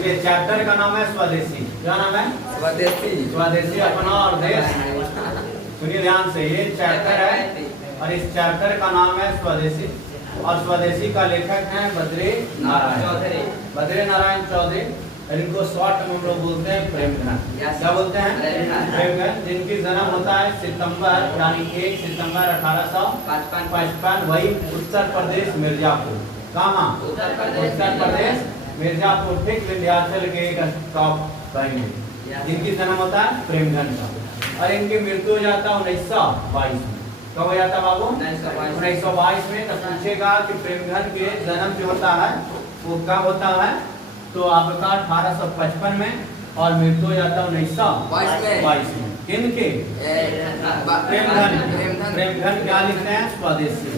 सुनिए चैप्टर का नाम है स्वदेशी। क्या नाम है? स्वदेशी। स्वदेशी अपना और देश। सुनिए ध्यान से, ये चैप्टर है और इस चैप्टर का नाम है स्वदेशी और स्वदेशी का लेखक है बद्री नारायण चौधरी। बद्री नारायण चौधरी, इनको शॉर्ट में हम लोग बोलते हैं प्रेमघन। क्या बोलते हैं? प्रेमघन, जिनकी जन्म होता है सितंबर यानी 1 सितंबर 1855, वही उत्तर प्रदेश मिर्जापुर। कहाँ? उत्तर प्रदेश मिर्जापुर, ठीक विंध्याचल के एक टॉप में जिनकी जन्म होता है प्रेमघन का। और इनकी मृत्यु हो जाता है 1922 में। कब हो जाता बाबू? 1922 में। तो पूछेगा कि प्रेमघन के जन्म जो होता है वो कब होता है, तो आपका 1855 में और मृत्यु हो जाता है 1922 में। किनके? प्रेमघन क्या लिखते हैं? स्वदेशी।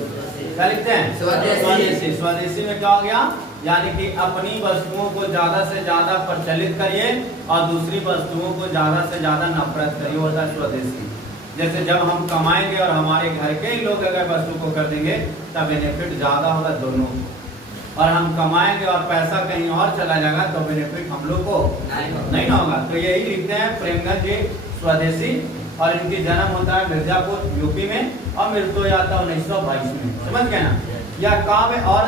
क्या लिखते हैं? स्वदेशी। स्वदेशी में क्या हो गया, यानी कि अपनी वस्तुओं को ज्यादा से ज्यादा प्रचलित करिए और दूसरी वस्तुओं को ज्यादा से ज्यादा नफरत करिए, होता है स्वदेशी। जैसे जब हम कमाएंगे और हमारे घर के ही लोग अगर वस्तु को कर देंगे तब बेनिफिट ज्यादा होगा दोनों को, और हम कमाएंगे और पैसा कहीं और चला जाएगा तो बेनिफिट हम लोग को नहीं होगा। तो यही लिखते हैं प्रेमघन जी स्वदेशी, और इनकी जन्म होता है मिर्जापुर यूपी में और मृत्यु हो जाता है 1922 में। समझ गए ना? यह काव्य और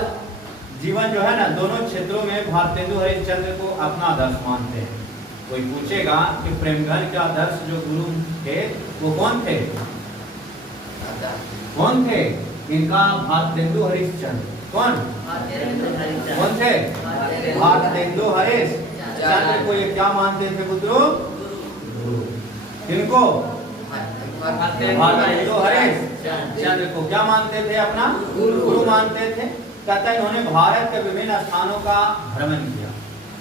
जीवन जो है ना, दोनों क्षेत्रों में भारतेंदु हरिश्चंद्र को अपना आदर्श मानते हैं। कोई पूछेगा कि प्रेमघन के आदर्श जो गुरु थे वो कौन थे? कौन थे? इनका भारतेंदु हरिश्चंद्र। कौन थे? भारतेंदु हरिश्चंद्र को ये क्या मानते थे पुत्रों? किनको? भारतेंदु हरिश्चंद्र को क्या मानते थे? अपना गुरु मानते थे। कहता है इन्होंने भारत के विभिन्न स्थानों का भ्रमण किया।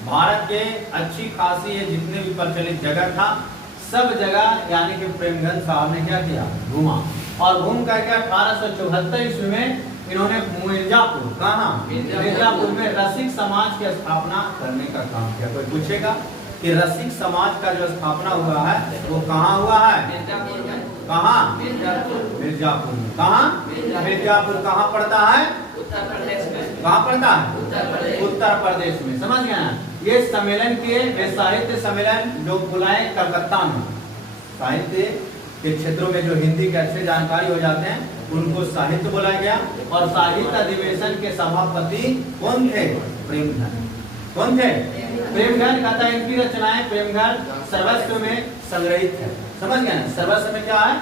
भारत के अच्छी खासी ये जितने भी प्रचलित जगह था सब जगह यानी कि प्रेमघन साहब ने क्या किया? घूमा। और घूम करके 1874 ईस्वी में इन्होंने मिर्जापुर, कहाँ? मिर्जापुर में रसिक समाज की स्थापना करने का काम किया। कोई पूछेगा कि रसिक समाज का जो स्थापना हुआ है वो कहाँ हुआ है? कहाँ? मिर्जापुर में। कहाँ? मिर्जापुर कहाँ पड़ता है? उत्तर प्रदेश में। कहाँ पड़ता है? उत्तर प्रदेश में। समझ गए ना? ये सम्मेलन किए, साहित्य सम्मेलन जो बुलाए कलकत्ता में। साहित्य के क्षेत्रों में जो हिंदी के अच्छे जानकारी हो जाते हैं उनको साहित्य बुलाया गया। और साहित्य अधिवेशन के सभापति कौन थे? प्रेमघन। कौन थे? प्रेमघन। कहता है इनकी रचनाएं प्रेमघन सर्वस्व में संग्रहित है। समझ गए ना? सर्वस्व में क्या है?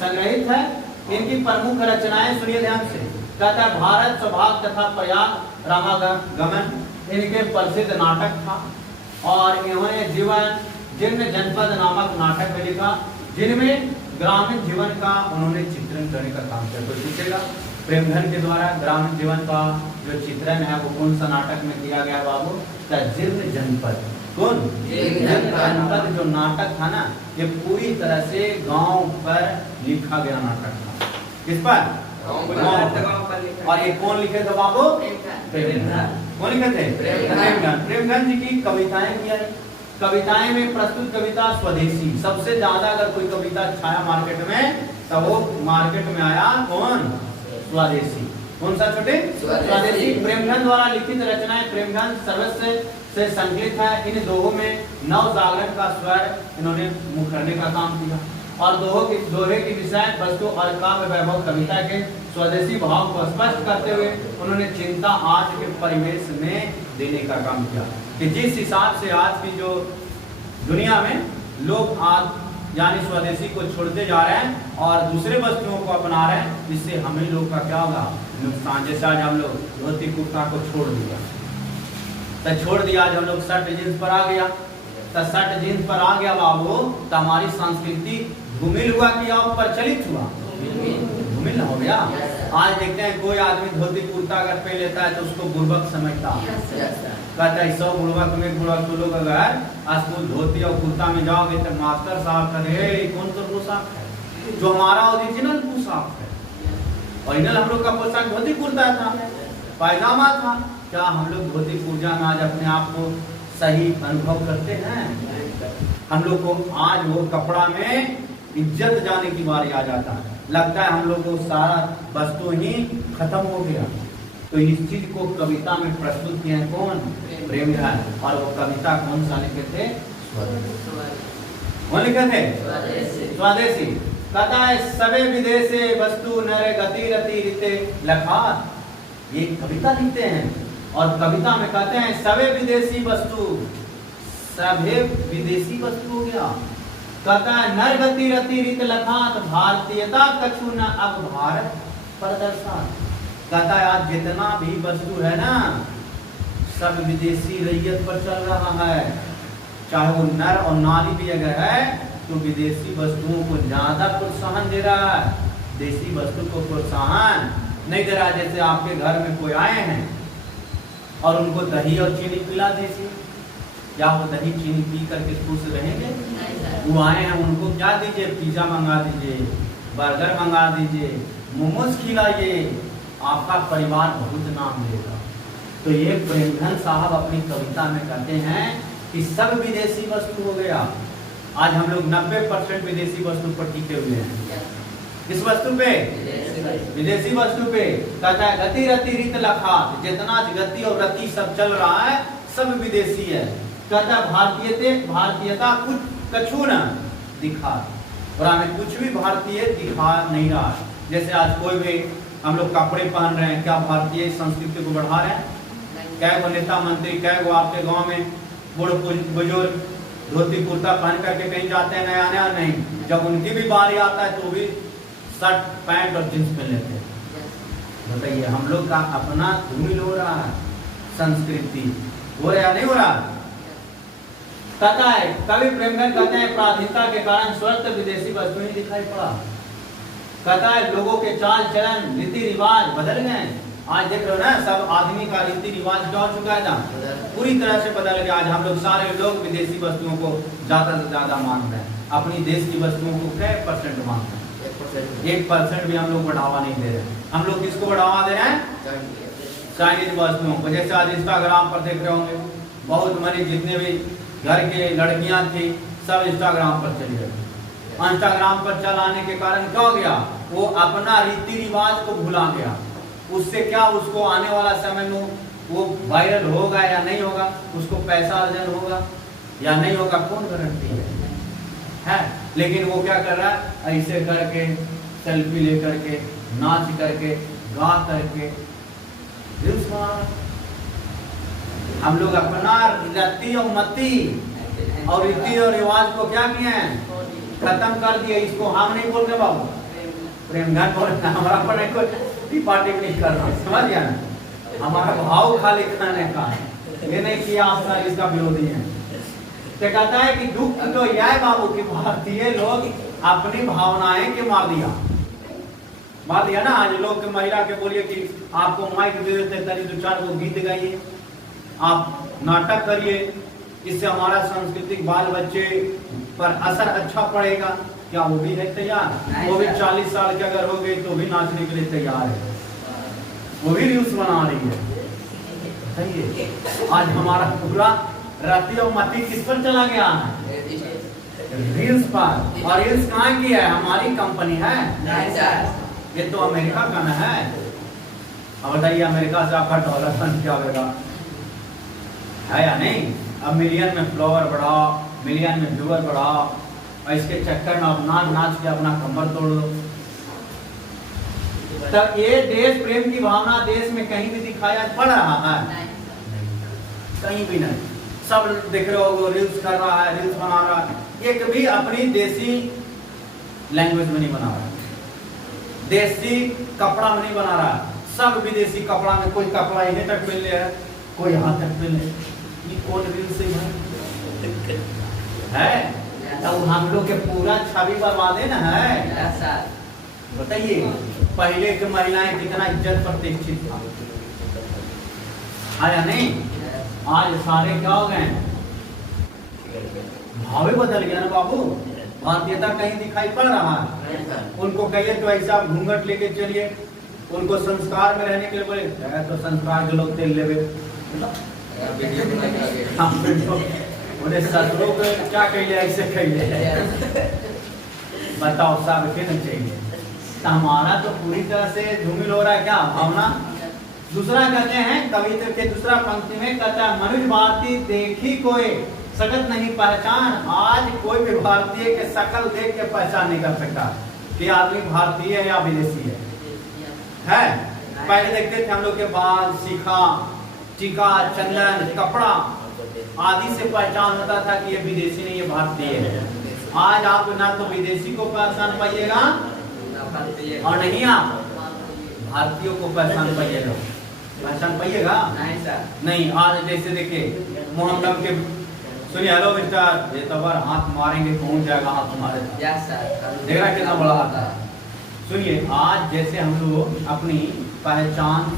संग्रहित है। इनकी प्रमुख रचनाएं सुनिए ध्यान से। कहता है भारत सौभाग्य तथा प्रयाग रामागमन इनके प्रसिद्ध नाटक था। और इन्होंने जीवन जिन्न जनपद नामक नाटक में लिखा, जिनमें ग्रामीण जीवन का उन्होंने चित्रण करने का काम किया। तो पूछेगा प्रेमघन के द्वारा ग्रामीण जीवन का जो चित्रण है वो कौन सा नाटक में किया गया बाबू? जिन्न जनपद। कौन? जनपद जो नाटक था ना, ये पूरी तरह से गांव पर लिखा गया नाटक था। किस पर? और ये कौन लिखे थे बाबू? प्रेमघन। कौन लिखे थे? प्रेमघन। प्रेमघन जी की कविताएं किया। कविताएं में प्रस्तुत कविता स्वदेशी सबसे ज्यादा, अगर कोई कविता छाया मार्केट में तो वो मार्केट में आया कौन? स्वदेशी। कौन सा छोटे? स्वदेशी। प्रेमघन द्वारा लिखित रचनाएं प्रेमघन सर्वस्व से संकलित है। इन दोहों में नव जागरण का स्वर इन्होंने मुखरने का काम किया। और दोहे की विषय वस्तु और काव्य वैभव कविता के स्वदेशी भाव को स्पष्ट करते हुए उन्होंने चिंता आज के परिवेश में देने का काम किया कि जिस हिसाब से आज की जो दुनिया में लोग आज यानी स्वदेशी को छोड़ते जा रहे हैं और दूसरे वस्तुओं को अपना रहे हैं, जिससे हम ही लोग का क्या होगा? नुकसान। जैसे आज हम लोग धोती कुर्ता को छोड़ दिया, आज हम लोग शर्ट जींस पर आ गया, तो शर्ट जींस पर आ गया बाबू, तो हमारी संस्कृति धूमिल हुआ कि या प्रचलित हुआ? धूमिल हो गया। आज देखते हैं कोई आदमी धोती कुर्ता अगर पहन लेता है तो उसको बुर्बक समझता है। कहता है 100 बुर्बक में बुर्बक। तो लोग अगर आज धोती और कुर्ता में जाओगे तो मास्टर साहब कहे कौन सा पोशाक है? जो हमारा ओरिजिनल पोशाक है, ओरिजिनल हम लोग का पोशाक धोती कुर्ता था, पायजामा था। क्या हम लोग धोती कुर्ता में आज अपने आप को सही अनुभव करते हैं? हम लोग को आज वो कपड़ा में इज्जत जाने की बारी आ जाता है। लगता है हम लोग को सारा वस्तु ही खत्म हो गया। तो इस चीज को कविता में प्रस्तुत किया है कौन? प्रेमधन। और वो कविता कौन सा लिखे थे? कौन लिखे थे? स्वदेशी। कहता है सबे विदेशे वस्तु नर गति रति रीते लखात। ये कविता लिखते हैं और कविता में कहते हैं सबे विदेशी वस्तु, सभे विदेशी वस्तु हो गया। कहता है नर गति रति रीत लखात, भारतीयता कछु न अब भारत प्रदर्शन। कहता है आज जितना भी वस्तु है ना सब विदेशी रैयत पर चल रहा है, चाहे वो नर और नारी भी अगर है तो विदेशी वस्तुओं को ज्यादा प्रोत्साहन दे रहा है, देसी वस्तु को प्रोत्साहन नहीं दे रहा। जैसे आपके घर में कोई आए हैं और उनको दही और चीनी पिला दीजिए, क्या वो दही चीनी पी करके खुश रहेंगे? वो आए हैं उनको क्या दीजिए? पिज्जा मंगा दीजिए, बर्गर मंगा दीजिए, मोमोज खिलाइए, आपका परिवार बहुत नाम लेगा। तो ये प्रेमधन साहब अपनी कविता में कहते हैं कि सब विदेशी वस्तु हो गया। आज हम लोग 90% विदेशी वस्तु पर टिके हुए हैं। किस वस्तु पे? विदेशी वस्तु पे। कहता है गति रति रीत लखात, जितना गति और रति सब चल रहा है सब विदेशी है। कहता है भारतीयता कुछ कछु न दिखा, और हमें कुछ भी भारतीय दिखा नहीं रहा। जैसे आज कोई भी हम लोग कपड़े पहन रहे हैं, क्या भारतीय संस्कृति को बढ़ा रहे हैं? क्या वो नेता मंत्री, क्या वो आपके गांव में बूढ़ बुजुर्ग धोती कुर्ता पहन करके कहीं जाते हैं? नया नया नहीं, जब उनकी भी बारी आता है तो भी शर्ट पैंट और जींस पहन लेते हैं। बताइए हम लोग का अपना धूमिल हो रहा है, संस्कृति हो रहा नहीं हो रहा? कहता है कवि प्रेमधन कहते हैं प्राधीनता के कारण स्वस्थ विदेशी वस्तुएं दिखाई पड़ा। कहता है लोगों के चाल चलन रीति रिवाज बदल गए। आज देख रहे हो ना सब आदमी का रीति रिवाज क्या हो चुका है ना, पूरी तरह से बदल गया। आज हम लोग सारे लोग विदेशी वस्तुओं को ज्यादा से ज्यादा मान रहे हैं, अपनी देश की वस्तुओं को क्या % मान रहे हैं? 1% भी हम लोग बढ़ावा नहीं दे रहे। हम लोग किसको बढ़ावा दे रहे हैं? चाइनीज वस्तुओं को। जैसे आज इंस्टाग्राम पर देख रहे होंगे बहुत मनी जितने भी घर के लड़कियां थी सब इंस्टाग्राम पर चली गई। इंस्टाग्राम पर चलाने के कारण क्या हो गया? वो अपना रीति रिवाज को भुला गया। उससे क्या उसको आने वाला समय में वो वायरल होगा या नहीं होगा, उसको पैसा अर्जन होगा या नहीं होगा, कौन गारंटी है? लेकिन वो क्या कर रहा है? ऐसे करके सेल्फी ले करके नाच करके गा करके हम लोग अपना रति और मति और रीति और रिवाज को क्या किए हैं? खत्म कर दिए। इसको हम नहीं बोल रहे बाबू, प्रेमधन बोल रहे, हमारा पर नहीं कोई पार्टी नहीं कर रहा, समझ गया ना? हमारा भाव खाली खाने का है, ये नहीं कि आप सर इसका विरोधी है। तो कहता है कि दुख तो यह है बाबू कि भारतीय लोग अपनी भावनाएं के मार दिया ना। आज लोग के महिला के बोलिए कि आपको माइक दे देते तरी 2-4 को गीत गाइए, आप नाटक करिए, इससे हमारा सांस्कृतिक बाल बच्चे पर असर अच्छा पड़ेगा। क्या वो भी है तैयार? वो भी 40 साल के अगर हो गई तो भी नाचने के लिए तैयार है, वो भी रील्स बना रही है। आज हमारा पूरा रति और मति किस पर चला गया है? रील्स पर। और रील्स कहाँ की है? हमारी कंपनी है, ये तो अमेरिका का न है। अब बताइए अमेरिका से आपका डॉलर बन क्या होगा, है या नहीं? अब मिलियन में फ्लोवर बढ़ा, मिलियन में व्यूअर बढ़ा, और इसके चक्कर में अपना नाच के अपना कमर तोड़ दो। तब ये देश प्रेम की भावना देश में कहीं भी दिखाया पड़ रहा है? कहीं भी नहीं। सब देख रहे हो रील्स कर रहा है, रील्स बना रहा है, एक भी अपनी देसी लैंग्वेज में नहीं बना रहा, देसी कपड़ा में नहीं बना रहा, सब विदेशी कपड़ा में। कोई कपड़ा इन्हें तक पहन ले है, कोई यहाँ तक पहन ले, ये कौन रील से है? तो हम लोग के पूरा छवि बर्बाद है ना है। बताइए पहले की महिलाएं कितना इज्जत प्रतिष्ठित था, आया नहीं? आज सारे क्या हो गए? भावे बदल गया ना बाबू। भारतीयता कहीं दिखाई पड़ रहा है? उनको कहिए तो ऐसा घूंघट लेके चलिए, उनको संस्कार में रहने के लिए बोले तो संस्कार के लोग तेल लेवे, उन्हें ससुरों को क्या कहिए, ऐसे कहिए, बताओ सब के नहीं चाहिए। तो हमारा तो पूरी तरह से धूमिल हो रहा है क्या भावना, दूसरा कहते हैं कविता के दूसरा पंक्ति में कहता है मनुज भारती देखी कोई सकत नहीं पहचान। आज कोई भी भारतीय के शकल देख के पहचान नहीं कर सकता कि आदमी भारतीय है या विदेशी है। पहले देखते थे हम लोग के बाल, शिखा, टीका, चंदन, कपड़ा आदि से पहचान होता था कि ये विदेशी नहीं, ये भारतीय है। आज आप ना तो विदेशी को पहचान पाइएगा और नहीं आप भारतीयों को पहचान पाइएगा। पहचान पाइएगा नहीं। आज जैसे देखिए मोहम्मद के सुनिए, हेलो मिस्टर, ये तो बार हाथ मारेंगे पहुंच जाएगा हाथ तुम्हारे। देख रहा कितना बड़ा हाथ है। सुनिए, आज जैसे हम लोग अपनी पहचान,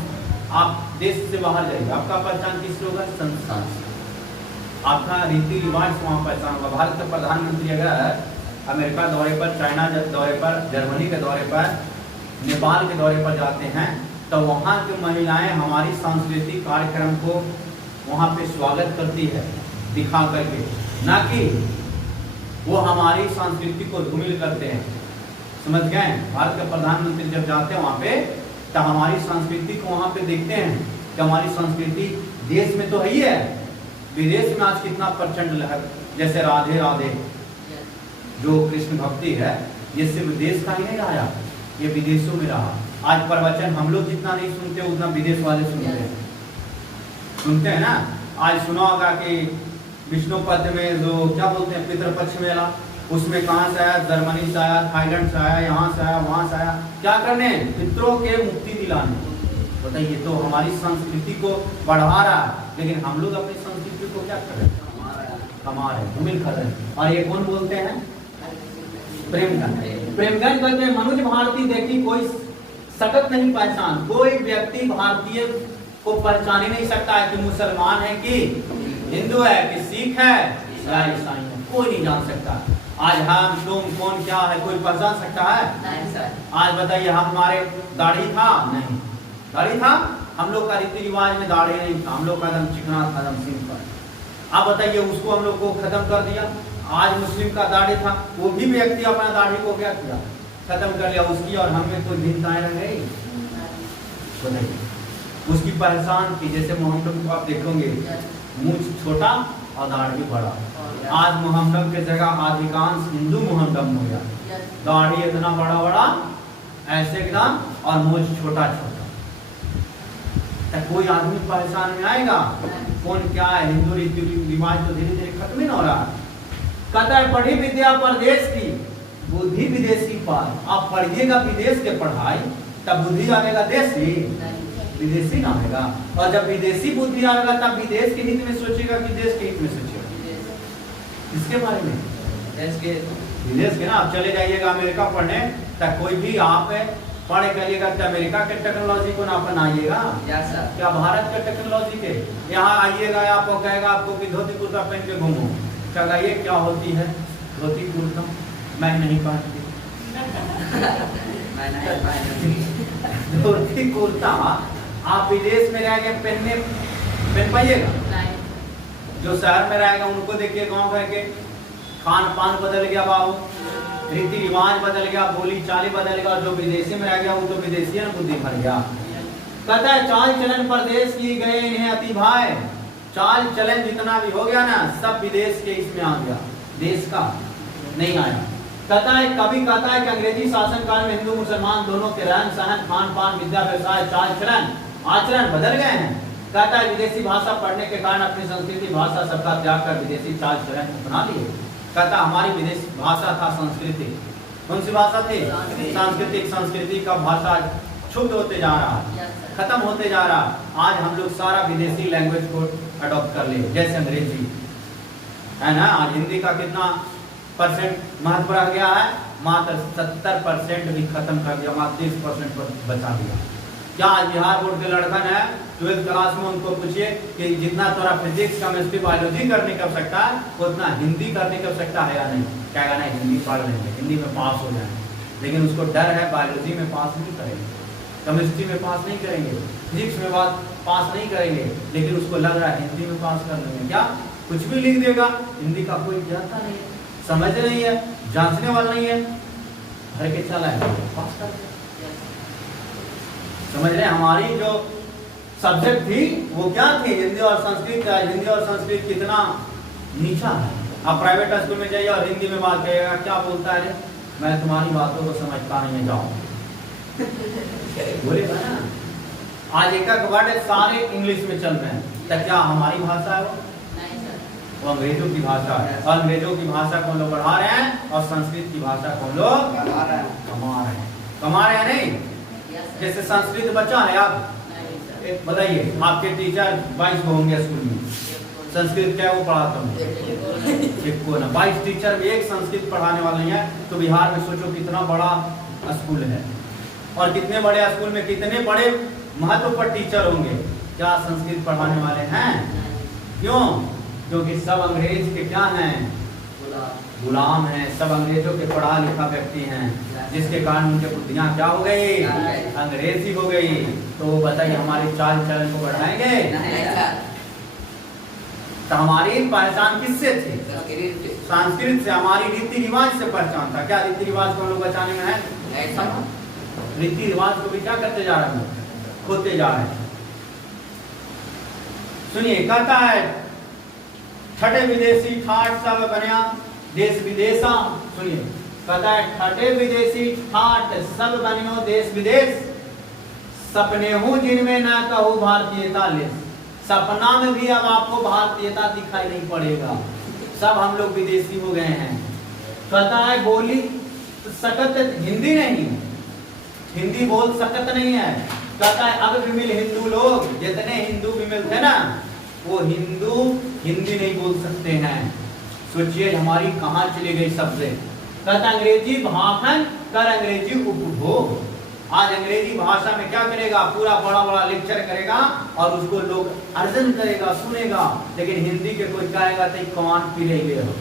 आप देश से बाहर जाइए, आपका पहचान किस होगा? संस्थान, आपका रीति रिवाज से वहाँ पहचान होगा। भारत के प्रधानमंत्री अगर अमेरिका दौरे पर, चाइना दौरे पर, जर्मनी के दौरे पर, नेपाल के दौरे पर जाते हैं तो वहाँ की महिलाएं हमारी सांस्कृतिक कार्यक्रम को वहाँ पे स्वागत करती है दिखा करके, ना कि वो हमारी संस्कृति को धूमिल करते हैं। समझ गए? भारत के प्रधानमंत्री जब जाते हैं वहाँ पे तो हमारी संस्कृति को वहाँ पे देखते हैं कि हमारी संस्कृति देश में तो है ही है, विदेश में आज कितना प्रचंड लहर, जैसे राधे राधे जो कृष्ण भक्ति है, ये सिर्फ देश का ही नहीं रहा, ये विदेशों में रहा। आज प्रवचन हम लोग जितना नहीं सुनते उतना विदेश वाले सुनते हैं ना। आज सुना होगा कि विष्णु पद में जो क्या बोलते हैं पितृपक्ष मेला, उसमें कहाँ से आया? जर्मनी से आया, थाईलैंड से आया, यहाँ से आया, वहाँ से आया। क्या करने? पितरों के मुक्ति दिलाने। बताइए, तो हमारी संस्कृति को बढ़ा रहा है, लेकिन हम लोग अपनी संस्कृति को क्या कर रहे हैं? कमा रहे हैं, धूमिल कर रहे हैं। और ये कौन बोलते हैं? प्रेमगंज। प्रेमगंज कहते हैं मनुज भारती देखी कोई सकत नहीं पहचान। कोई व्यक्ति भारतीय को पहचान ही नहीं सकता है कि मुसलमान है कि हिंदू है कि सिख है या ईसाई है, कोई नहीं जान सकता। आज हम तुम कौन क्या है कोई पहचान सकता है? नहीं सर। आज बताइए, हमारे दाढ़ी था? नहीं दाढ़ी था। हम लोग का रीति रिवाज में दाढ़ी नहीं था, हम लोग का एकदम चिकना था, एकदम सिंपल। आप बताइए, उसको हम लोग को खत्म कर दिया। आज मुस्लिम का दाढ़ी था, वो भी व्यक्ति अपना दाढ़ी को क्या किया? खत्म कर लिया उसकी, और हमें कोई भिन्नताएं रह गई? बताइए, उसकी पहचान की। जैसे मोहम्मद को आप देखोगे मूंछ छोटा और दाढ़ी बड़ा। आज मोहम्मद के जगह अधिकांश हिंदू मोहम्मद हो गया, दाढ़ी इतना बड़ा बड़ा ऐसे एकदम और मूंछ छोटा छोटा। कोई आदमी पहचान में आएगा कौन क्या है? हिंदू रीति रिवाज तो धीरे धीरे खत्म ही न हो रहा है। कहता है पढ़ी विद्या परदेश की, बुद्धि विदेशी पार। आप पढ़िएगा विदेश के पढ़ाई, तब बुद्धि आएगा देश की, विदेशी ना आएगा। और जब विदेशी बुद्धि आएगा तब विदेश के हित में सोचेगा कि देश के हित में सोचेगा। इसके बारे में देश के विदेश के ना, आप चले जाइएगा अमेरिका पढ़ने, तब कोई भी आप पढ़ करिएगा तो अमेरिका के टेक्नोलॉजी को ना अपनाइएगा, क्या भारत के टेक्नोलॉजी के। यहाँ आइएगा, आपको कहेगा आपको कि धोती कुर्ता पहन के घूमो, चलाइए क्या होती है धोती कुर्ता? मैं नहीं पहनती धोती कुर्ता। आप विदेश में रह के पहन पाइएगा? जो शहर में रहेगा उनको देखिए, गांव रह के खान पान बदल गया बाबू, रीति रिवाज बदल गया, बोली चाली बदल गया। जो विदेशी में रह गया वो तो विदेशी है ना, बुद्धि भर गया। कहता है चाल चलन परदेश की गए इन्हें अति भाई। चाल चलन जितना भी हो गया ना, सब विदेश के इसमें आ गया, देश का नहीं आया। कहता है कभी कहता है कि अंग्रेजी शासन काल में हिंदू मुसलमान दोनों के रहन सहन, खान पान, विद्या, व्यवसाय, चाल चलन, आचरण बदल गए हैं। कहता है विदेशी भाषा पढ़ने के कारण अपनी संस्कृति भाषा सबका त्याग कर विदेशी चाल चलन अपना लिए। कहता हमारी विदेश भाषा था संस्कृति। कौन सी भाषा थी? सांस्कृतिक। संस्कृति का भाषा क्षुब्ध होते जा रहा, खत्म होते जा रहा। आज हम लोग सारा विदेशी लैंग्वेज को अडॉप्ट कर लिए, जैसे अंग्रेजी है ना। आज हिंदी का कितना % महत्व रह गया है? मात्र 70% भी खत्म कर दिया, मात्र 30% पर बचा दिया। क्या आज बिहार बोर्ड के लड़कन है 12th क्लास में, उनको पूछिए कि जितना थोड़ा फिजिक्स केमिस्ट्री बायोलॉजी करने की आवश्यकता है उतना हिंदी करने की आवश्यकता है या नहीं? क्या कहना है? हिंदी पढ़ लेंगे, हिंदी में पास हो जाएंगे। लेकिन उसको डर है बायोलॉजी में पास नहीं करेंगे, केमिस्ट्री में पास नहीं करेंगे, फिजिक्स में पास नहीं करेंगे, लेकिन उसको लग रहा है हिंदी में पास कर लेंगे। क्या कुछ भी लिख देगा, हिंदी का कोई जानता नहीं है, समझ नहीं है, जांचने वाला नहीं है, भर के चला है पास कर। समझ रहे? हमारी जो सब्जेक्ट थी वो क्या थी, हिंदी और संस्कृत। हिंदी और संस्कृत कितना नीचा है। आप प्राइवेट स्कूल में जाइए और हिंदी में बात करिएगा, क्या बोलता है, मैं तुम्हारी बातों को समझता नहीं है, जाओ बोलेगा ना। आज एक वर्ड सारे इंग्लिश में चल रहे हैं, तो क्या हमारी भाषा है वो अंग्रेजों की भाषा है। और अंग्रेजों की भाषा को हम लोग बढ़ा रहे हैं और संस्कृत की भाषा को हम लोग कमा रहे हैं नहीं। जैसे संस्कृत बच्चा है, आप बताइए आपके टीचर 22 होंगे स्कूल में, संस्कृत क्या वो पढ़ाता हूँ एक को ना, 22 टीचर में एक संस्कृत पढ़ाने वाले हैं। तो बिहार में सोचो कितना बड़ा स्कूल है, और कितने बड़े स्कूल में कितने बड़े महत्व पर टीचर होंगे, क्या संस्कृत पढ़ाने वाले हैं? क्यों? क्योंकि सब अंग्रेज के क्या हैं, गुलाम हैं। सब अंग्रेजों के पढ़ा लिखा व्यक्ति हैं, जिसके कारण उनके बुद्धियां क्या हो गई, अंग्रेजी हो गई। तो बताइए हमारे चाल चलन को बढ़ाएंगे? तो हमारी पहचान किससे थी? संस्कृत से। हमारी रीति रिवाज से पहचान था। क्या रीति रिवाज को हम लोग बचाने में है? रीति रिवाज को भी क्या करते जा रहे हैं, खोते जा रहे हैं। सुनिए, कहता है छठे विदेशी ठाट सब बनिया देश विदेशा। सुनिए, कहता है छठे विदेशी ठाट सब बनियो देश विदेश, सपने हूँ जिनमें ना कहूँ भारतीयता ले। सपना में भी अब आपको भारतीयता दिखाई नहीं पड़ेगा, सब हम लोग विदेशी हो गए हैं। कहता है बोली सकत हिंदी नहीं, हिंदी बोल सकत नहीं है। कहता है अब विमिल हिंदू लोग, जितने हिंदू विमिल थे ना, वो हिंदू हिंदी नहीं बोल सकते हैं। सोचिए हमारी कहाँ चली गई सबसे। कहता अंग्रेजी भाषण कर अंग्रेजी उपभोग। आज अंग्रेजी भाषा में क्या करेगा, पूरा बड़ा बड़ा लेक्चर करेगा और उसको लोग अर्जन करेगा, सुनेगा। लेकिन हिंदी के कोई कहेगा तो कान पीले हो,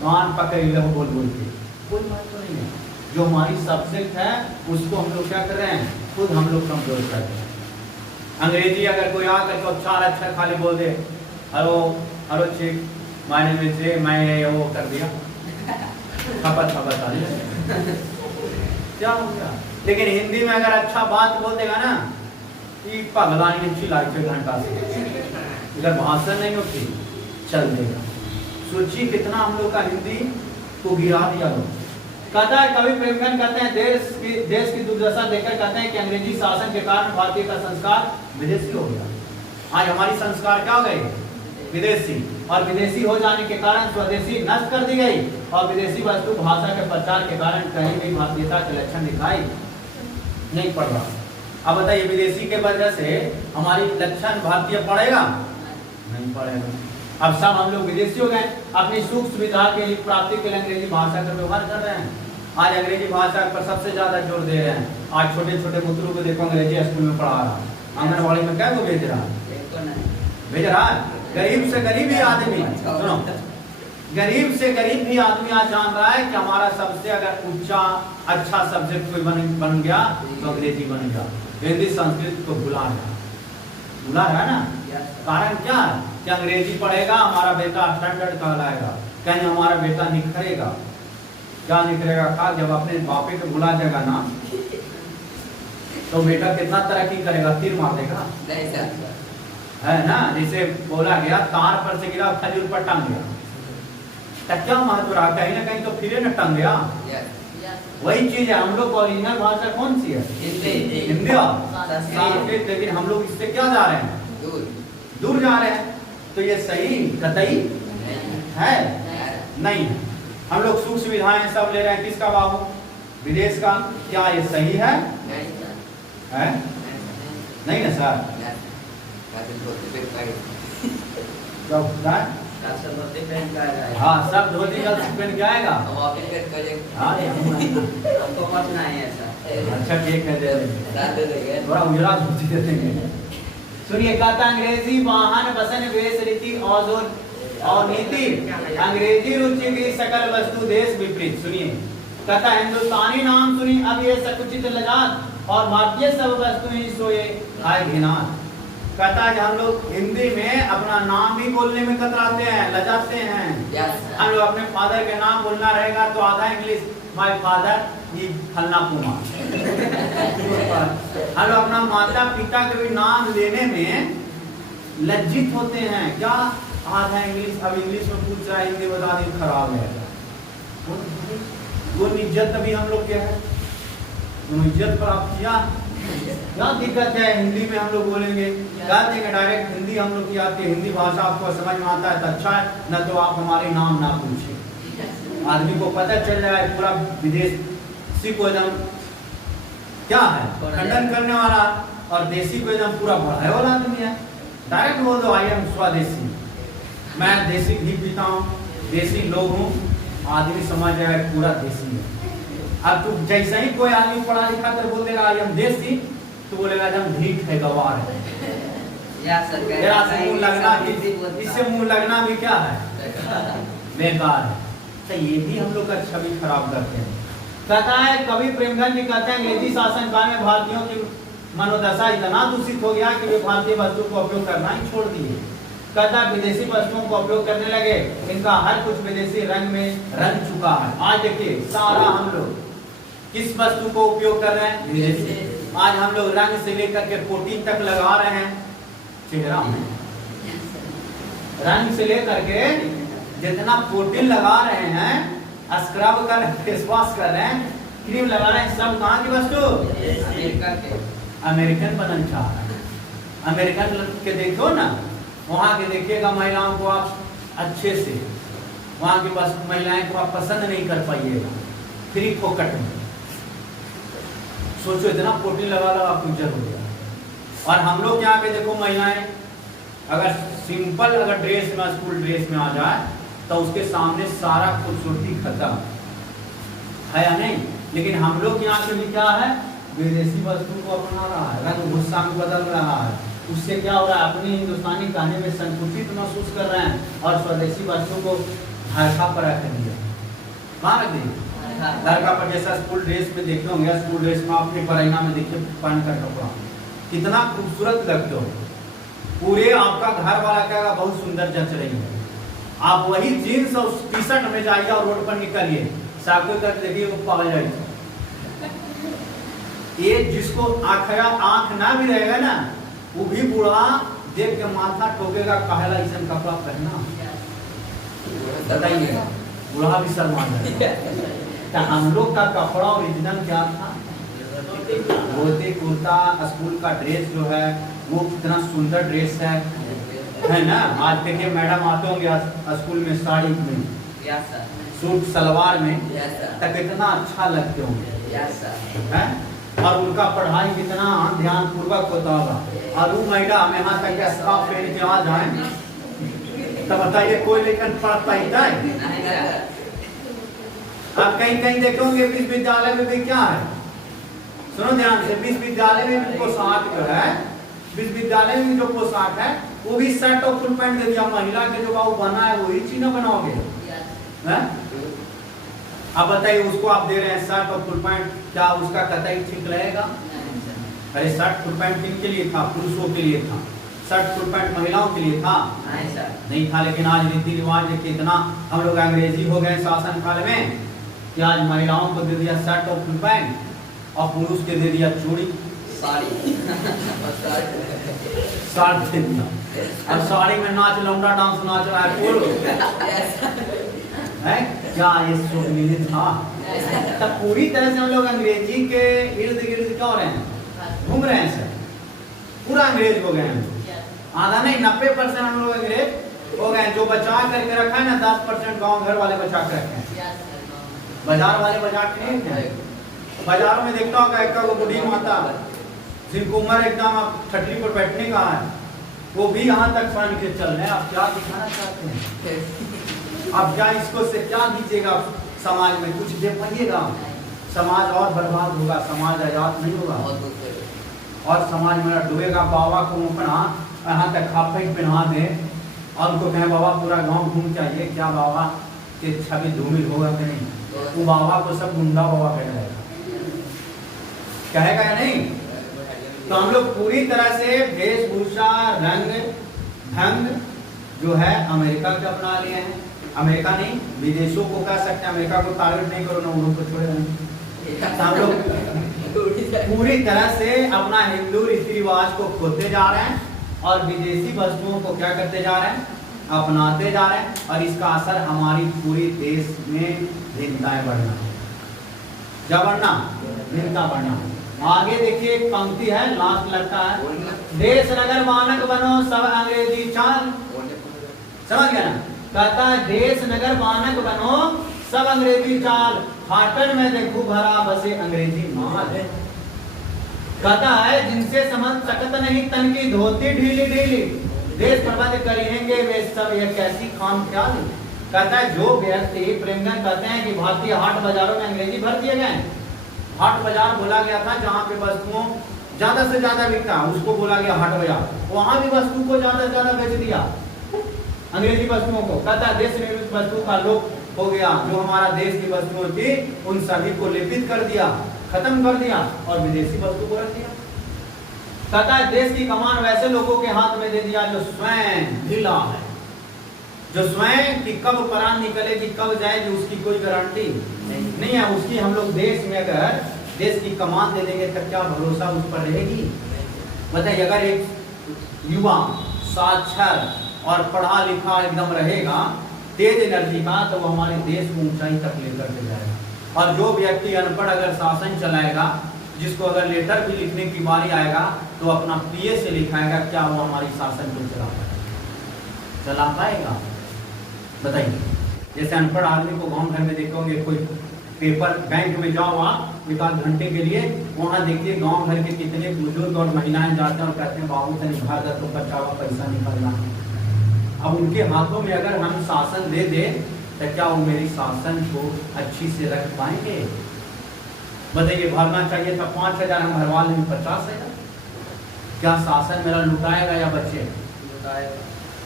कान पकड़े हो बोल बोल के, कोई बात तो नहीं है। जो हमारी सब्जेक्ट है उसको हम लोग क्या कर रहे हैं, खुद हम लोग कमजोर कर रहे हैं। अंग्रेजी अगर कोई आकर तो चार अक्षर खाली बोल दे, हेलो हेलो चेक मायने में से मैं वो कर दिया, खपत खपत आ क्या हो गया। लेकिन हिंदी में अगर अच्छा बात बोल देगा ना, कि पगलानी अच्छी लागती है घंटा से, अगर भाषण नहीं होती चल देगा। सोचिए कितना हम लोग का हिंदी को गिरा दिया लोग। कहता है कवि प्रेमचंद कहते हैं देश की दुर्दशा देखकर कहते हैं कि अंग्रेजी शासन के कारण भारतीय का संस्कार विदेशी हो गया। आज हमारी संस्कार क्या हो गई, विदेशी। और विदेशी हो जाने के कारण स्वदेशी नष्ट कर दी गई, और विदेशी वस्तु भाषा के प्रचार के कारण कहीं भी भारतीयता के लक्षण दिखाई नहीं पड़ रहा। अब बताइए विदेशी के वजह से हमारी लक्षण भारतीय पड़ेगा, नहीं पड़ेगा। अब सब हम लोग विदेशी हो गए, अपनी सुख सुविधा के लिए प्राप्ति के लिए अंग्रेजी भाषा का व्यवहार कर रहे हैं। आज अंग्रेजी भाषा पर सबसे ज्यादा जोर दे रहे हैं। आज छोटे छोटे पुत्रों को देखो अंग्रेजी स्कूल में पढ़ा रहा, आंगनबाड़ी में क्या को भेज रहा है। गरीब से गरीब ही आदमी, सुनो, गरीब से गरीब भी आदमी आज जान रहा है कि हमारा सबसे अगर ऊंचा अच्छा सब्जेक्ट कोई बन गया तो अंग्रेजी बन गया। हिंदी संस्कृत को भुला रहा है ना। कारण क्या है कि अंग्रेजी पढ़ेगा हमारा बेटा स्टैंडर्ड कहलाएगा, कहीं हमारा बेटा निखरेगा। क्या निखरेगा का, जब अपने बापे को भुला जाएगा ना तो बेटा कितना तरक्की करेगा, तीर मार देगा, है ना। जैसे बोला गया तार पर से गिरा खजूर पर टंग गया, तो क्या महत्व रहा, कहीं ना कहीं तो फिर न टंग गया। वही चीज है, हम लोग ओरिजिनल भाषा कौन सी है, हिंदी और संस्कृत। लेकिन हम लोग इससे क्या जा रहे हैं, दूर जा रहे हैं। तो ये सही कतई है नहीं है। हम लोग सुख सुविधाएं सब ले रहे हैं, किसका बाबू, विदेश का। क्या ये सही है नहीं ना सर। हाँ सब धोती का पहन के आएगा। अच्छा ठीक है, थोड़ा उजला धोती दे देंगे। सुनिए, कहता अंग्रेजी वाहन वसन वेश रीति और नीति, अंग्रेजी रुचि की सकल वस्तु देश विपरीत। सुनिए, कहता हिंदुस्तानी नाम सुनी अब ये सकुचित लजात, और भारतीय सब वस्तु ही सोए आए घिनात। कहता है हम लोग हिंदी में अपना नाम भी बोलने में कतराते हैं, लजाते हैं। हम लोग अपने फादर के नाम बोलना रहेगा तो आधा इंग्लिश, माय फादर ये फलना कुमार। हम लोग अपना माता पिता के भी नाम लेने में लज्जित होते हैं। क्या आधा इंग्लिश, अब इंग्लिश में पूछ रहा है, हिंदी बता दी, खराब है। वो इज्जत अभी हम लोग क्या है, इज्जत प्राप्त किया, क्या दिक्कत है? हिंदी में हम लोग बोलेंगे, क्या देंगे, डायरेक्ट हिंदी हम लोग की आती है, हिंदी भाषा आपको समझ में आता है तो अच्छा है, न तो आप हमारे नाम ना पूछे। आदमी को पता चल जाए पूरा विदेशी को एकदम क्या है खंडन करने वाला, और देशी को एकदम पूरा बढ़ाए वाला आदमी है। डायरेक्ट बोल दो आई एम स्वदेशी, मैं देसी घी पीता हूँ, देसी लोग हूँ, आदमी समझ जाए पूरा देसी है। अब तू जैसे ही कोई आदमी पढ़ा लिखा कर बोल देगा आई एम देसी, तो बोलेगा एकदम ढीठ है, गवार है। मुंह लगना, इससे मुंह लगना भी क्या है, बेकार है। तो ये भी हम लोग का छवि खराब करते हैं। कहता है कवि प्रेमचंद जी कहते हैं अंग्रेजी शासन काल में भारतीयों की मनोदशा इतना दूषित हो गया कि वे भारतीय वस्तु को उपयोग करना ही छोड़ दिए। कहता विदेशी वस्तुओं का उपयोग करने लगे, इनका हर कुछ विदेशी रंग में रंग चुका है। आज देखिए सारा हम लोग किस वस्तु को उपयोग कर रहे हैं, विदेशी। आज हम लोग रंग से लेकर के कोटिंग तक लगा रहे हैं चेहरा में, रंग से लेकर के जितना कोटिंग लगा रहे हैं, स्क्रब कर, फेस वॉश कर रहे हैं, क्रीम लगा रहे हैं, सब कहाँ की वस्तु, अमेरिका के। अमेरिकन बनना चाह रहा है, अमेरिकन के देखो ना, वहाँ के देखिएगा महिलाओं को आप अच्छे से, वहाँ की बस महिलाएं को आप पसंद नहीं कर पाइएगा, फ्री फोकट में। सोचो इतना पोटी लगा लगा गुजर हो गया। और हम लोग यहाँ पे देखो महिलाएं अगर सिंपल अगर ड्रेस में, स्कूल ड्रेस में आ जाए तो उसके सामने सारा खूबसूरती खत्म है या नहीं। लेकिन हम लोग यहाँ पे भी क्या है, विदेशी वस्तु को अपना रहा है, रंग गुस्सा में बदल रहा है। उससे क्या हो रहा है, अपनी हिंदुस्तानी कहने में संकुचित महसूस कर रहे हैं और स्वदेशी वस्तु को ढाका पर रख दिया। कहाँ रख दिया, ढाका पर। जैसा स्कूल ड्रेस में देखे होंगे, स्कूल ड्रेस में आपने पराइना में देखिए पहन कर कपड़ा कितना खूबसूरत लगते हो, पूरे आपका घर वाला क्या बहुत सुंदर जच रही है। आप वही जीन्स और टी शर्ट में जाइए और रोड पर निकलिए, साइकिल कर देखिए वो पागल जाएगा। ये जिसको आंख ना भी रहेगा ना, वो भी बूढ़ा देख के माथा ठोकेगा, कहला ऐसा कपड़ा पहना, बताइए बूढ़ा भी शर्मा जाएगा। हम लोग का कपड़ा ओरिजिनल क्या था, धोती कुर्ता, स्कूल का ड्रेस जो है वो कितना सुंदर ड्रेस है ना। आज देखिए मैडम आते होंगे स्कूल में साड़ी में, सूट सलवार में, तक कितना अच्छा लगते होंगे, और उनका पढ़ाई कितना ध्यान पूर्वक होता होगा। और वो मैडम यहाँ तक स्कार्फ पहन के आ जाए तो बताइए कोई लेकर पढ़ पाता है। आप कहीं कहीं देखोगे विश्वविद्यालय में भी क्या है, सुनो ध्यान से, विश्वविद्यालय में भी पोशाक जो है, विश्वविद्यालय में जो पोशाक है वो भी शर्ट और फुल पैंट दे दिया। महिला के जो वो बना है वही चीज न बनाओगे। अब बताइए उसको आप दे रहे हैं शर्ट और फुल पैंट, क्या उसका कतई ठीक रहेगा? अरे शर्ट फुल पैंट किनके लिए था, पुरुषों के लिए था। शर्ट फुल पैंट महिलाओं के लिए था नहीं था। लेकिन आज रीति रिवाज कितना हम लोग अंग्रेजी हो गए शासन काल में कि आज महिलाओं को दे दिया शर्ट और फुल पैंट और पुरुष के दे दिया चूड़ी साड़ी दे दिया। अब साड़ी में नाच लौंडा डांस नाच रहा है क्या ये सम्मिलित था? तब पूरी तरह से हम लोग अंग्रेजी के इर्द गिर्द क्या हो रहे हैं, घूम रहे हैं सर, पूरा अंग्रेज हो गए हैं। आधा नहीं 90% हम लोग अंग्रेज हो गए। जो बचा करके रखा है ना 10% गांव घर वाले बचा के रखे हैं, बाजार वाले बचा के नहीं रखे। बाजारों में देखता होगा एक को बूढ़ी माता जिनको उम्र एकदम छतरी पर बैठने का है, वो भी यहाँ तक पहन के चल रहे हैं। आप क्या दिखाना चाहते हैं? आप क्या इसको से क्या दीजिएगा समाज में? कुछ दे पाइएगा? समाज और बर्बाद होगा, समाज आजाद नहीं होगा और समाज मेरा डूबेगा। बाबा को अपना यहाँ तक खापे पहना दे और उनको कहें बाबा पूरा गांव घूम चाहिए, क्या बाबा के छवि धूमिल होगा कि नहीं? वो बाबा को सब गुंडा बाबा कहेगा या नहीं? तो हम लोग पूरी तरह से वेशभूषा रंग ढंग जो है अमेरिका के अपना लिए हैं। अमेरिका नहीं, विदेशों को कह सकते हैं। अमेरिका को टारगेट नहीं करो ना, उनको छोड़े हम लोग पूरी तरह से अपना हिंदू रीति रिवाज को खोते जा रहे हैं और विदेशी वस्तुओं को क्या करते जा रहे हैं, अपनाते जा रहे हैं, और इसका असर हमारी पूरी देश में भिन्नताएं बढ़ना, क्या बढ़ना, भिन्नता बढ़ना। आगे देखिए एक पंक्ति है, लास्ट लगता है, देश नगर मानक बनो सब अंग्रेजी चाल, समझ गया ना, कहता है देश नगर मानक बनो सब अंग्रेजी चाल, फाटन में देखो भरा बसे अंग्रेजी माल। कहता है जिनसे समझ सकत नहीं तन की धोती ढीली ढीली, देश प्रबंध करेंगे वे सब ये कैसी खाम ख्याल। कहता है जो व्यक्ति, प्रेमगन कहते हैं कि भारतीय हाट बाजारों में अंग्रेजी भर दिए गए। हाट बाजार बोला गया था जहाँ पे वस्तुओं ज्यादा से ज्यादा बिकता है, उसको बोला गया हाट बाजार। वहां भी वस्तु को ज्यादा से ज्यादा बेच दिया अंग्रेजी वस्तुओं को। कहता है देश निर्मित वस्तु का लोप हो गया, जो हमारा देश की वस्तुएं थी उन सभी को लेपित कर दिया, खत्म कर दिया और विदेशी वस्तु को रख दिया। कहता है देश की कमान वैसे लोगों के हाथ में दे दिया जो स्वयं ढीला है, जो स्वयं कि कब परान निकलेगी कब जाएगी उसकी कोई गारंटी नहीं है। उसकी हम लोग देश में अगर देश की कमान दे देंगे तो क्या भरोसा उस पर रहेगी। बताइए अगर एक युवा साक्षर और पढ़ा लिखा एकदम रहेगा, तेज एनर्जी का, तो वो हमारे देश को ऊंचाई तक लेकर के जाएगा। और जो व्यक्ति अनपढ़ अगर शासन चलाएगा, जिसको अगर लेटर भी लिखने की बारी आएगा तो अपना पीए से लिखाएगा, क्या वो हमारी शासन को चला पाएगा? बताइए। जैसे अनपढ़ आदमी को गांव घर में देखोगे, कोई पेपर बैंक में जाओ आप एक आध घंटे के लिए, वहां देखिए गांव घर के कितने बुजुर्ग और महिलाएं जाते हैं और कहते हैं बाबू तनिक घर का तो बचावा पैसा निकलना है। अब उनके हाथों में अगर हम शासन दे दे तो क्या वो मेरी शासन को अच्छी से रख पाएंगे? बताइए भरना चाहिए था 5,000, हम भरवा लेंगे 50,000, क्या शासन मेरा लुटाएगा या बच्चे?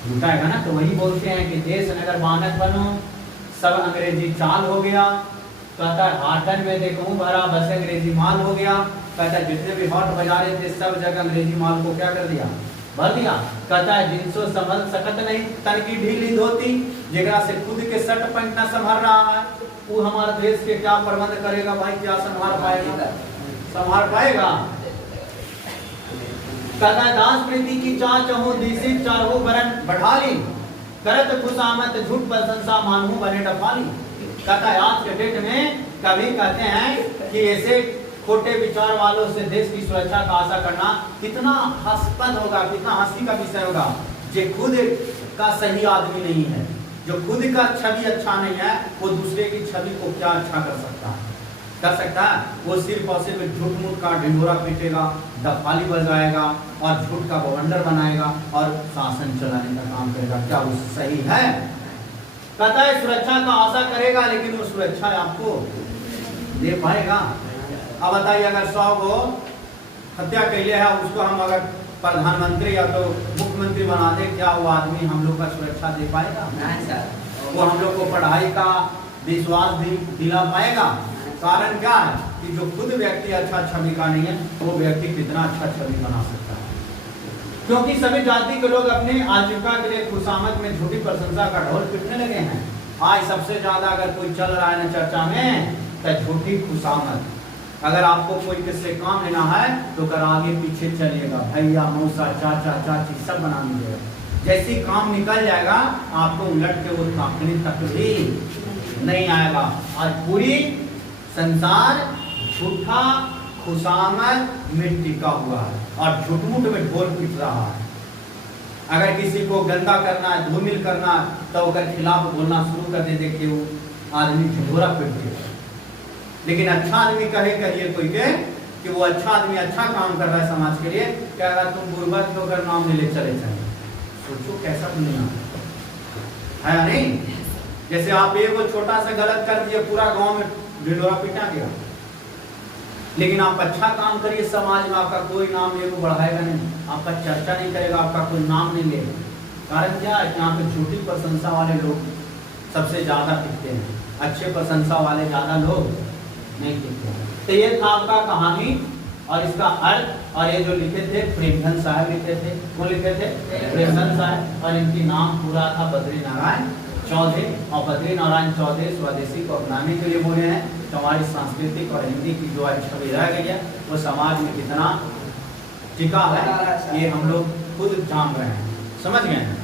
लुटाएगा ना। तो वही बोलते हैं कि देश नगर मानक बनो सब अंग्रेजी चाल हो गया। कहता है हाटन में देखूं भरा बस अंग्रेजी माल हो गया। कहता है जितने भी हाट बाजारे थे सब जगह अंग्रेजी माल को क्या कर दिया, भर दिया। कहता है जिनसो समझ सकत नहीं तन की ढीली धोती, जेकरा से खुद के शर्ट पैंट न संभाल रहा है, वो हमारे देश के क्या प्रबंध करेगा भाई? क्या संभाल पाएगा? संभाल पाएगा? कहता है दास प्रीति की चाच हो दिसी चारहो बरन बढ़ाली, करत खुशामत झूठ प्रशंसा मानू बने डफाली। कहता है आज के डेट में कभी कहते हैं कि ऐसे खोटे विचार वालों से देश की सुरक्षा का आशा करना कितना हास्यास्पद होगा, कितना हंसी का विषय होगा। जो खुद का सही आदमी नहीं है, जो खुद का छवि अच्छा नहीं है, वो दूसरे की छवि को क्या अच्छा कर सकता है? कर सकता है? वो सिर्फ और सिर्फ झूठ मूठ का ढिंढोरा पीटेगा, डफाली बजाएगा और झूठ का बवंडर बनाएगा और शासन चलाने का काम करेगा। क्या वो सही है? कहता है सुरक्षा का आशा करेगा लेकिन वो सुरक्षा आपको दे पाएगा? अब बताइए अगर 100 को हत्या कैले है, उसको हम अगर प्रधानमंत्री या तो मुख्यमंत्री बना दे, क्या वो आदमी हम लोग का सुरक्षा दे पाएगा? नहीं सर। वो हम लोग को पढ़ाई का विश्वास भी दिला पाएगा? कारण क्या है कि जो खुद व्यक्ति अच्छा छवि का नहीं है, वो व्यक्ति कितना अच्छा छवि बना सकता है। क्योंकि सभी जाति के लोग अपने आजीविका के लिए खुशामद में झूठी प्रशंसा का ढोल पीटने लगे हैं। आज सबसे ज्यादा अगर कोई चल रहा है ना चर्चा में, तो झूठी खुशामद। अगर आपको कोई किससे काम लेना है तो कर आगे पीछे चलिएगा, भैया मौसा चाचा चाची सब बना लीजिएगा। जैसी काम निकल जाएगा आपको उलट के वो ताकने तक भी नहीं आएगा। आज पूरी संसार झूठा खुशामद में टिका हुआ है और झूठ-मूठ में ढोल पीट रहा है। अगर किसी को गंदा करना है, धूमिल करना है, तो अगर खिलाफ बोलना शुरू कर दे, देखिए वो आदमी ढिंढोरा पीट देगा। लेकिन अच्छा आदमी कहिए कोई के कि वो अच्छा आदमी अच्छा काम कर रहा है समाज के लिए, क्या अगर तुम गुर्बत होकर नाम ले चले जाए, सोचो कैसा दुनिया है या नहीं? जैसे आप एक छोटा सा गलत कर दिए, पूरा गांव में ढिंढोरा पीटा गया। लेकिन आप अच्छा काम करिए समाज में, आपका कोई नाम ये बढ़ाएगा नहीं, आपका चर्चा नहीं करेगा, आपका कोई नाम नहीं लेगा। कारण क्या है? यहाँ पे झूठी प्रशंसा वाले लोग सबसे ज्यादा टिकते हैं, अच्छे प्रशंसा वाले ज्यादा लोग नहीं टिकते हैं। तो ये था आपका कहानी और इसका अर्थ। और ये जो लिखे थे प्रेमधन साहब लिखे थे, वो लिखे थे प्रेमधन साहब, और इनकी नाम पूरा था बद्री नारायण चौधरी और बद्री नारायण चौधरी स्वदेशी को अपनाने के लिए बोले हैं। तो हमारी सांस्कृतिक और हिंदी की जो आज छवि रह गई है वो समाज में कितना टिका है ये हम लोग खुद जान रहे हैं, समझ गए हैं।